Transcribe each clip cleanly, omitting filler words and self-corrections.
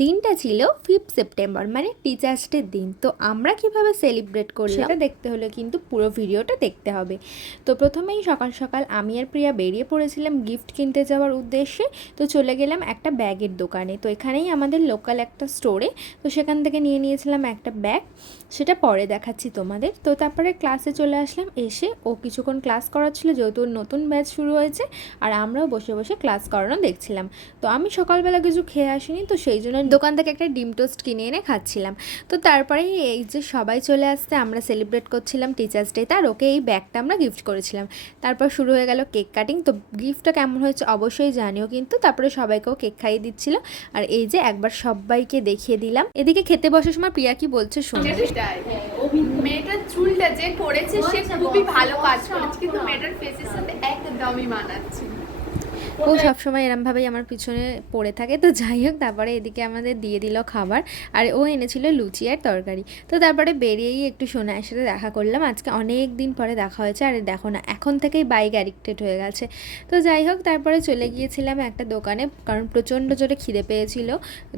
দিনটা ছিল 5 সেপ্টেম্বর মানে টিচার্স ডের দিন। তো আমরা কিভাবে সেলিব্রেট করলাম সেটা দেখতে হলে কিন্তু পুরো ভিডিওটা দেখতে হবে। তো প্রথমেই সকাল সকাল আমি আর প্রিয়া বেরিয়ে পড়েছিলাম গিফট কিনতে যাওয়ার উদ্দেশ্যে। তো চলে গেলাম একটা ব্যাগের দোকানে, তো এখানেই আমাদের লোকাল একটা স্টোরে। তো সেখান থেকে নিয়ে নিয়েছিলাম একটা ব্যাগ, সেটা পরে দেখাচ্ছি তোমাদের। তো তারপরে ক্লাসে চলে আসলাম, এসে ও কিছুক্ষণ ক্লাস করাচ্ছিল যেহেতু ওর নতুন ব্যাচ শুরু হয়েছে, আর আমরাও বসে বসে ক্লাস করানো দেখছিলাম। তো আমি সকালবেলা কিছু খেয়ে আসিনি, তো সেই জন্য দোকান থেকে একটা ডিম টোস্ট কিনে এনে খাচ্ছিলাম। তো তারপরে এই যে সবাই চলে আসতে আমরা সেলিব্রেট করছিলাম টিচার্স ডেতে, আর ওকে এই ব্যাগটা আমরা গিফট করেছিলাম। তারপর শুরু হয়ে গেল কেক কাটিং। তো গিফটটা কেমন হয়েছে অবশ্যই জানিও কিন্তু। তারপরে সবাইকেও কেক খাইয়ে দিচ্ছিল, আর এই যে একবার সবাইকে দেখিয়ে দিলাম। এদিকে খেতে বসার সময় প্রিয়া কি বলছে শোনো। মেয়েটার চুলটা যে করেছে সে খুবই ভালো কাজ করেছে, কিন্তু মেয়েটার ফেসের সাথে একদমই মানাচ্ছে। ও সবসময় এরমভাবেই আমার পিছনে পড়ে থাকে। তো যাই হোক, তারপরে এদিকে আমাদের দিয়ে দিল খাবার, আর ও এনেছিল লুচি আর তরকারি। তো তারপরে বেরিয়েই একটু সোনায়ের সাথে দেখা করলাম, আজকে অনেক দিন পরে দেখা হয়েছে। আর দেখো না, এখন থেকেই বাইক অ্যাডিক্টেড হয়ে গেছে। তো যাই হোক, তারপরে চলে গিয়েছিলাম একটা দোকানে, কারণ প্রচণ্ড জোরে খিদে পেয়েছিল,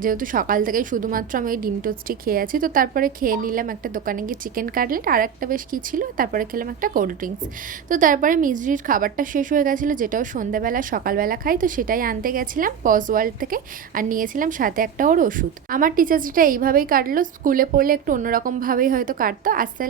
যেহেতু সকাল থেকে শুধুমাত্র আমি ওই ডিম টোস্টই খেয়ে আছি। তো তারপরে খেয়ে নিলাম একটা দোকানে গিয়ে চিকেন কাটলেট, আর একটা বেশ কী ছিল, তারপরে খেলাম একটা কোল্ড ড্রিঙ্কস। তো তারপরে মিজরির খাবারটা শেষ হয়ে গেছিলো, যেটাও সন্ধ্যাবেলা সকালবেলা খাই, তো সেটাই আনতে গেছিলাম পজ ওয়ার্ল্ড থেকে, আর নিয়েছিলাম সাথে একটা ওর ওষুধ। আমার টিচার্স ডেটা এইভাবেই কাটলো, স্কুলে পড়লে একটু অন্যরকমভাবেই হয়তো কাটতো। আসলে